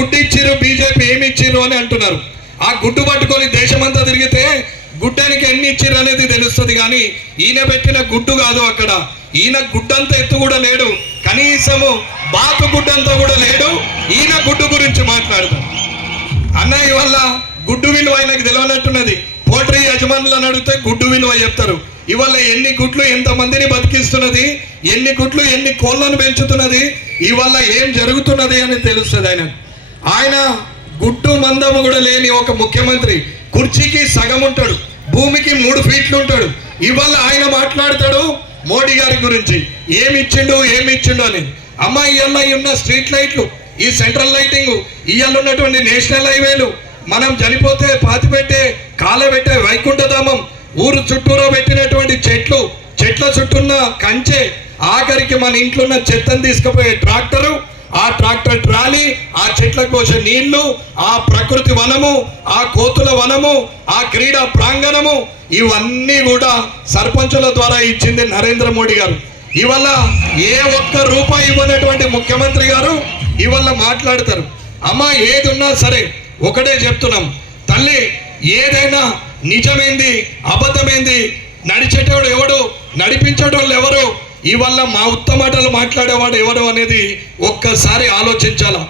గుడ్డు ఇచ్చిర్రు బీజేపీ ఏమి ఇచ్చిరు అని అంటున్నారు. ఆ గుడ్డు పట్టుకొని దేశమంతా తిరిగితే గుడ్డానికి ఎన్ని ఇచ్చిర్రు అనేది తెలుస్తుంది కానీ ఈయన పెట్టిన గుడ్డు కాదు అక్కడ. ఈయన గుడ్డంత ఎత్తు కూడా లేడు. కనీసము బాతు గుడ్డంతా కూడా లేడు. ఈయన గుడ్డు గురించి మాట్లాడతాం అన్న వల్ల గుడ్డు విలువ ఆయనకు తెలియనట్టున్నది పోల్ట్రీ యజమానులను అడిగితే గుడ్డు విలువ చెప్తారు. ఇవాళ ఎన్ని గుడ్లు ఎంత మందిని బతికిస్తున్నది? ఎన్ని గుడ్లు ఎన్ని కోళ్ళను పెంచుతున్నది? ఇవాళ ఏం జరుగుతున్నది అని తెలుస్తుంది ఆయన ఆయన గుడ్డు మందము కూడా లేని ఒక ముఖ్యమంత్రి. కుర్చీకి సగం ఉంటాడు భూమికి మూడు ఫీట్లు ఉంటాడు. ఇవాళ ఆయన మాట్లాడతాడు మోడీ గారి గురించి. ఏమి ఇచ్చిండు ఏమి ఇచ్చిండు అని అమ్మ ఇవాళ ఉన్న స్ట్రీట్ లైట్లు ఈ సెంట్రల్ లైటింగ్ ఇవాళ ఉన్నటువంటి నేషనల్ హైవేలు మనం చనిపోతే పాతి పెట్టే కాల పెట్టే వైకుంఠధామం ఊరు చుట్టూరా పెట్టినటువంటి చెట్లు చెట్ల చుట్టూన్న కంచె ఆఖరికి మన ఇంట్లో ఉన్న చెత్తను తీసుకుపోయే ట్రాక్టరు ఆ ట్రాక్టర్ ట్రాలీ ఆ చెట్లకు పోసే నీళ్ళు ఆ ప్రకృతి వనము ఆ కోతుల వనము ఆ క్రీడా ప్రాంగణము ఇవన్నీ కూడా సర్పంచుల ద్వారా ఇచ్చింది నరేంద్ర మోడీ గారు. ఇవల్ల ఏ ఒక్క రూపాయి ఇవ్వనటువంటి ముఖ్యమంత్రి గారు ఇవల్ల మాట్లాడతారు. అమ్మ ఏది ఉన్నా సరే ఒకటే చెప్తున్నాం. తల్లి ఏదైనా నిజమేంది అబద్ధమేంది నడిచేటోడు ఎవడు నడిపించేటోళ్ళు ఎవరు ఇవల్ల మా ఉత్తమాటలు మాట్లాడేవాడు ఎవరు అనేది ఒక్కసారి ఆలోచించాలా?